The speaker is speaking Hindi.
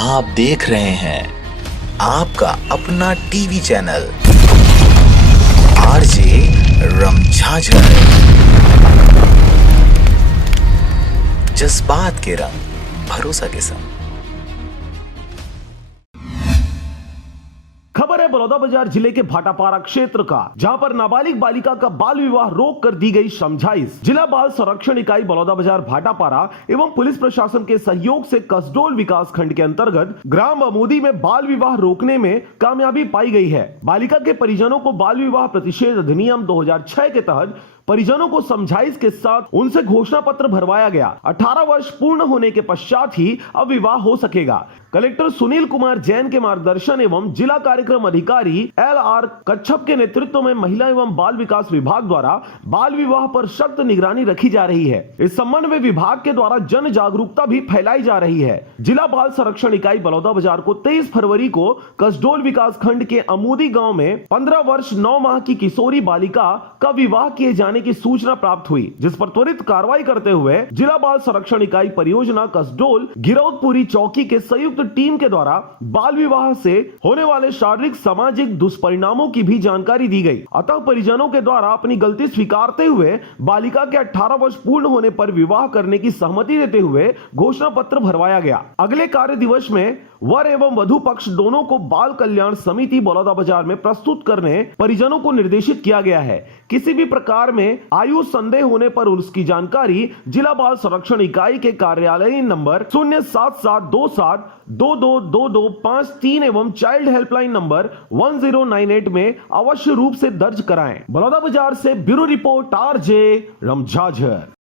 आप देख रहे हैं आपका अपना टीवी चैनल आरजे रमझाझर। जज्बात के रंग भरोसा के संग। खबर है बलौदाबाजार जिले के भाटापारा क्षेत्र का, जहां पर नाबालिग बालिका का बाल विवाह रोक कर दी गई समझाइश। जिला बाल संरक्षण इकाई बलौदाबाजार भाटापारा एवं पुलिस प्रशासन के सहयोग से कसडोल विकास खंड के अंतर्गत ग्राम अमोदी में बाल विवाह रोकने में कामयाबी पाई गई है। बालिका के परिजनों को बाल विवाह प्रतिषेध अधिनियम 2006 के तहत परिजनों को समझाइश के साथ उनसे घोषणा पत्र भरवाया गया। 18 वर्ष पूर्ण होने के पश्चात ही अब विवाह हो सकेगा। कलेक्टर सुनील कुमार जैन के मार्गदर्शन एवं जिला कार्यक्रम अधिकारी LR कच्छप के नेतृत्व में महिला एवं बाल विकास विभाग द्वारा बाल विवाह पर सख्त निगरानी रखी जा रही है। इस संबंध में विभाग के द्वारा जन जागरूकता भी फैलाई जा रही है। जिला बाल संरक्षण इकाई बलौदाबाजार को 23 फरवरी को कसडोल विकास खंड के अमोदी गाँव में 15 वर्ष 9 माह की किशोरी बालिका का विवाह किए जाने की सूचना प्राप्त हुई, जिस पर त्वरित कार्रवाई करते हुए जिला बाल संरक्षण इकाई परियोजना कसडोल गिरौदपुरी चौकी के संयुक्त टीम के द्वारा बाल विवाह से होने वाले शारीरिक सामाजिक दुष्परिणामों की भी जानकारी दी गई। अतः परिजनों के द्वारा अपनी गलती स्वीकारते हुए बालिका के 18 वर्ष पूर्ण होने पर विवाह करने की सहमति देते हुए घोषणा पत्र भरवाया गया। अगले कार्य दिवस में वर एवं वधु पक्ष दोनों को बाल कल्याण समिति बलौदाबाजार में प्रस्तुत करने परिजनों को निर्देशित किया गया है। किसी भी प्रकार में आयु संदेह होने पर उसकी जानकारी जिला बाल संरक्षण इकाई के कार्यालय नंबर 07727222253 एवं चाइल्ड हेल्पलाइन नंबर 1098 में अवश्य रूप से दर्ज कराएं। बलौदाबाजार से ब्यूरो रिपोर्ट आरजे रमझाझर।